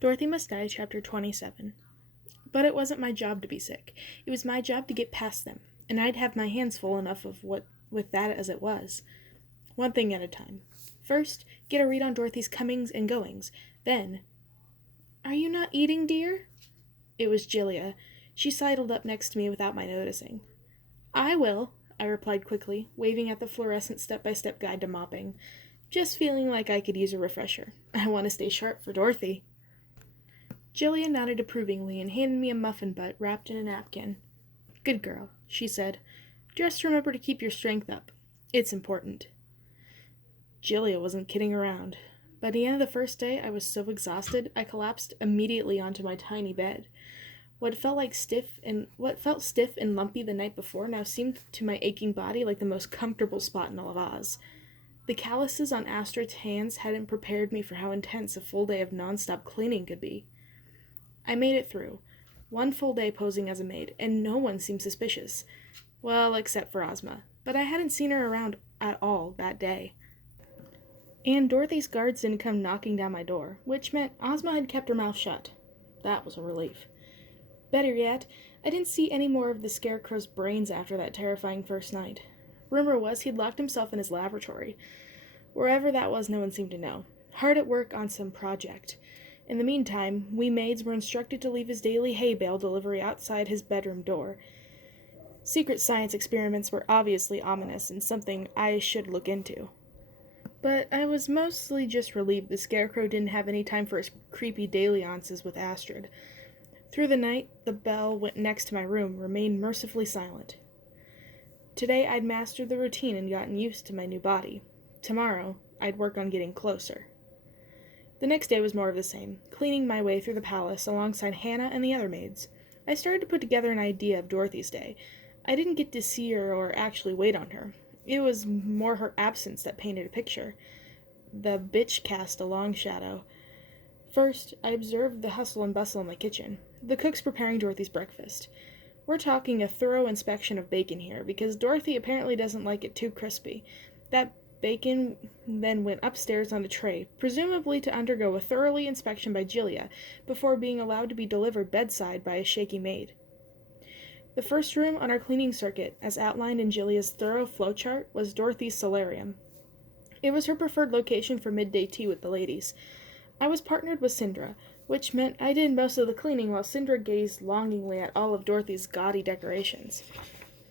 Dorothy Must Die, Chapter 27. But it wasn't my job to be sick. It was my job to get past them, and I'd have my hands full enough with that as it was. One thing at a time. First, get a read on Dorothy's comings and goings. Then, "Are you not eating, dear?" It was Jillia. She sidled up next to me without my noticing. "I will," I replied quickly, waving at the fluorescent step-by-step guide to mopping. Just feeling like I could use a refresher. I want to stay sharp for Dorothy. Jillia nodded approvingly and handed me a muffin butt wrapped in a napkin. "Good girl," she said. "Just remember to keep your strength up. It's important." Jillia wasn't kidding around. By the end of the first day, I was so exhausted, I collapsed immediately onto my tiny bed. What felt stiff and lumpy the night before now seemed to my aching body like the most comfortable spot in all of Oz. The calluses on Astrid's hands hadn't prepared me for how intense a full day of nonstop cleaning could be. I made it through. One full day posing as a maid, and no one seemed suspicious. Well, except for Ozma. But I hadn't seen her around at all that day. And Dorothy's guards didn't come knocking down my door, which meant Ozma had kept her mouth shut. That was a relief. Better yet, I didn't see any more of the Scarecrow's brains after that terrifying first night. Rumor was he'd locked himself in his laboratory. Wherever that was, no one seemed to know. Hard at work on some project. In the meantime, we maids were instructed to leave his daily hay bale delivery outside his bedroom door. Secret science experiments were obviously ominous and something I should look into. But I was mostly just relieved the Scarecrow didn't have any time for his creepy dalliances with Astrid. Through the night, the bell next to my room remained mercifully silent. Today I'd mastered the routine and gotten used to my new body. Tomorrow, I'd work on getting closer. The next day was more of the same, cleaning my way through the palace alongside Hannah and the other maids. I started to put together an idea of Dorothy's day. I didn't get to see her or actually wait on her. It was more her absence that painted a picture. The bitch cast a long shadow. First, I observed the hustle and bustle in the kitchen. The cook's preparing Dorothy's breakfast. We're talking a thorough inspection of bacon here, because Dorothy apparently doesn't like it too crispy. That bacon then went upstairs on a tray, presumably to undergo a thorough inspection by Jillia, before being allowed to be delivered bedside by a shaky maid. The first room on our cleaning circuit, as outlined in Jillia's thorough flowchart, was Dorothy's solarium. It was her preferred location for midday tea with the ladies. I was partnered with Syndra, which meant I did most of the cleaning while Syndra gazed longingly at all of Dorothy's gaudy decorations.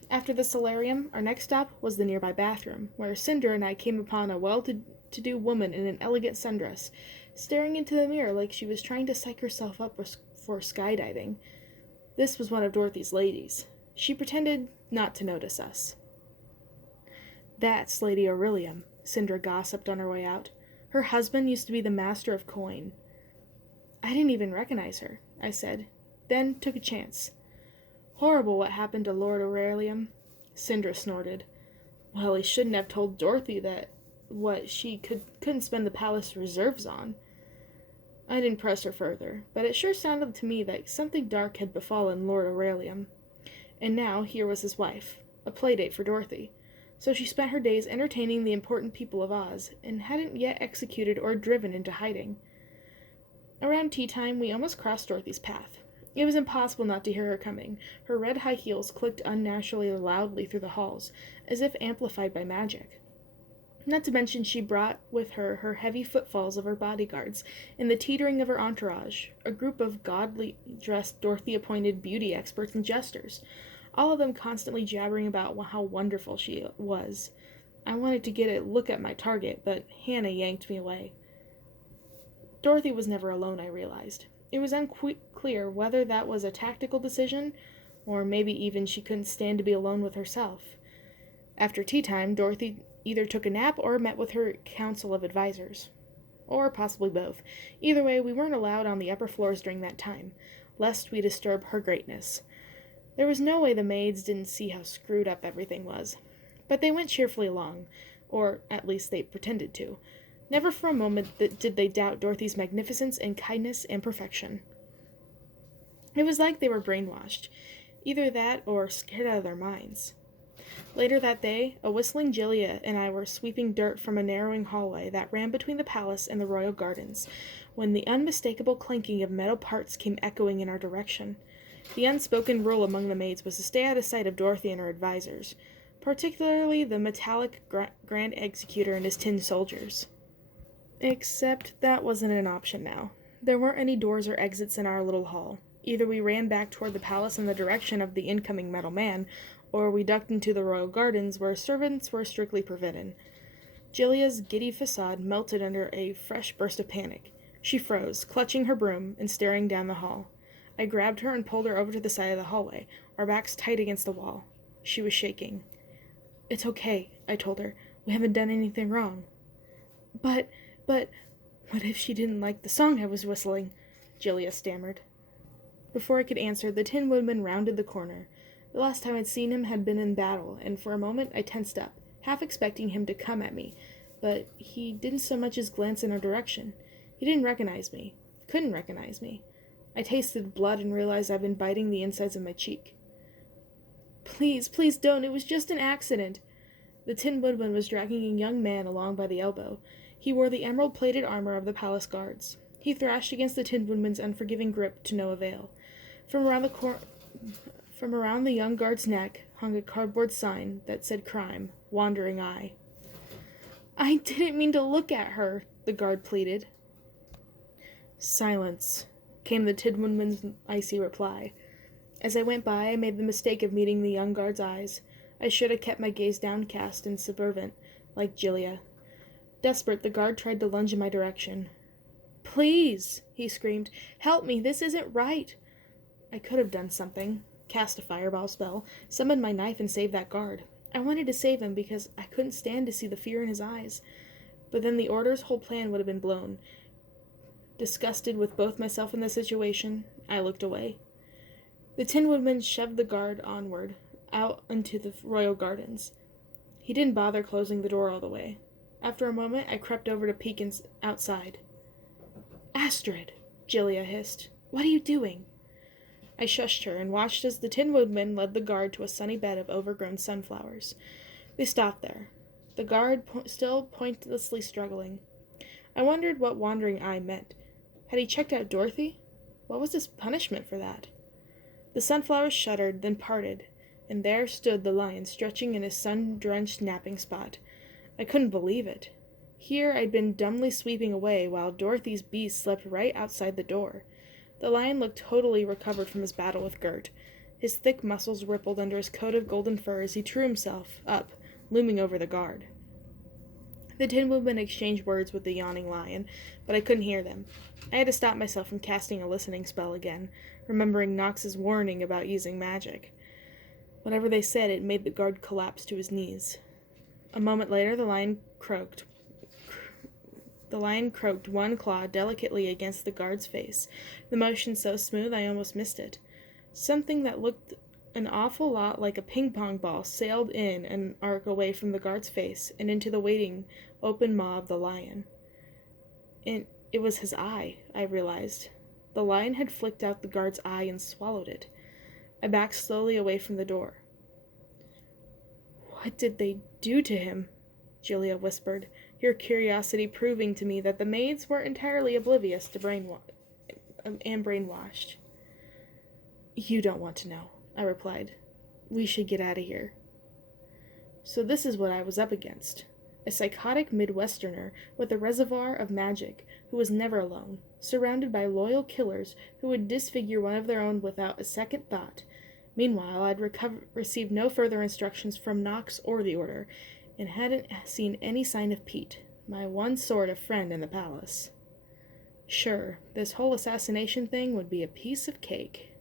After the solarium, our next stop was the nearby bathroom, where Syndra and I came upon a well-to-do woman in an elegant sundress, staring into the mirror like she was trying to psych herself up for skydiving. This was one of Dorothy's ladies. She pretended not to notice us. "That's Lady Aurelium," Syndra gossiped on her way out. "Her husband used to be the master of coin." "I didn't even recognize her," I said, then took a chance. "Horrible what happened to Lord Aurelium." Syndra snorted. Well, he shouldn't have told Dorothy that what she couldn't spend the palace reserves on. I didn't press her further, but it sure sounded to me that something dark had befallen Lord Aurelium. And now here was his wife, a playdate for Dorothy. So she spent her days entertaining the important people of Oz, and hadn't yet executed or driven into hiding. Around tea time, we almost crossed Dorothy's path. It was impossible not to hear her coming. Her red high heels clicked unnaturally loudly through the halls, as if amplified by magic. Not to mention she brought with her heavy footfalls of her bodyguards and the teetering of her entourage, a group of gaudily dressed Dorothy-appointed beauty experts and jesters, all of them constantly jabbering about how wonderful she was. I wanted to get a look at my target, but Hannah yanked me away. Dorothy was never alone, I realized. It was unclear whether that was a tactical decision, or maybe even she couldn't stand to be alone with herself. After tea time, Dorothy either took a nap or met with her council of advisors. Or possibly both. Either way, we weren't allowed on the upper floors during that time, lest we disturb her greatness. There was no way the maids didn't see how screwed up everything was. But they went cheerfully along, or at least they pretended to. Never for a moment did they doubt Dorothy's magnificence and kindness and perfection. It was like they were brainwashed. Either that or scared out of their minds. Later that day, a whistling Gilia and I were sweeping dirt from a narrowing hallway that ran between the palace and the royal gardens, when the unmistakable clanking of metal parts came echoing in our direction. The unspoken rule among the maids was to stay out of sight of Dorothy and her advisors, particularly the metallic Grand Executor and his tin soldiers. Except that wasn't an option now. There weren't any doors or exits in our little hall. Either we ran back toward the palace in the direction of the incoming metal man, or we ducked into the royal gardens where servants were strictly forbidden. Gilia's giddy facade melted under a fresh burst of panic. She froze, clutching her broom and staring down the hall. I grabbed her and pulled her over to the side of the hallway, our backs tight against the wall. She was shaking. "It's okay," I told her. "We haven't done anything wrong." But, what if she didn't like the song I was whistling?" Gilia stammered. Before I could answer, the Tin Woodman rounded the corner. The last time I'd seen him had been in battle, and for a moment I tensed up, half expecting him to come at me, but he didn't so much as glance in our direction. He didn't recognize me. Couldn't recognize me. I tasted blood and realized I'd been biting the insides of my cheek. "Please, please don't. It was just an accident." The Tin Woodman was dragging a young man along by the elbow. He wore the emerald-plated armor of the palace guards. He thrashed against the Tin Woodman's unforgiving grip to no avail. From around the young guard's neck hung a cardboard sign that said "Crime, Wandering Eye." "I didn't mean to look at her," the guard pleaded. "Silence," came the Tin Woodman's icy reply. As I went by, I made the mistake of meeting the young guard's eyes. I should have kept my gaze downcast and subservient, like Gilia. Desperate, the guard tried to lunge in my direction. "Please," he screamed. "Help me, this isn't right." I could have done something. Cast a fireball spell, summoned my knife, and saved that guard. I wanted to save him because I couldn't stand to see the fear in his eyes. But then the Order's whole plan would have been blown. Disgusted with both myself and the situation, I looked away. The Tin Woodman shoved the guard onward, out into the royal gardens. He didn't bother closing the door all the way. After a moment, I crept over to peek outside. "Astrid," Gilia hissed, "what are you doing?" I shushed her and watched as the Tin Woodman led the guard to a sunny bed of overgrown sunflowers. They stopped there, the guard still pointlessly struggling. I wondered what wandering eye meant. Had he checked out Dorothy? What was his punishment for that? The sunflowers shuddered, then parted, and there stood the lion stretching in his sun-drenched napping spot. I couldn't believe it. Here I'd been dumbly sweeping away while Dorothy's beast slept right outside the door. The lion looked totally recovered from his battle with Gert. His thick muscles rippled under his coat of golden fur as he drew himself up, looming over the guard. The Tin Woodman exchanged words with the yawning lion, but I couldn't hear them. I had to stop myself from casting a listening spell again, remembering Nox's warning about using magic. Whatever they said, it made the guard collapse to his knees. A moment later, the lion croaked. One claw delicately against the guard's face, the motion so smooth I almost missed it. Something that looked an awful lot like a ping-pong ball sailed in an arc away from the guard's face and into the waiting, open maw of the lion. It was his eye, I realized. The lion had flicked out the guard's eye and swallowed it. I backed slowly away from the door. "What did they do to him?" Gilia whispered, her curiosity proving to me that the maids weren't entirely oblivious to brainwashed. "You don't want to know," I replied. "We should get out of here." So this is what I was up against. A psychotic Midwesterner with a reservoir of magic who was never alone, surrounded by loyal killers who would disfigure one of their own without a second thought. Meanwhile, I'd received no further instructions from Nox or the Order, and hadn't seen any sign of Pete, my one sort of friend in the palace. Sure, this whole assassination thing would be a piece of cake.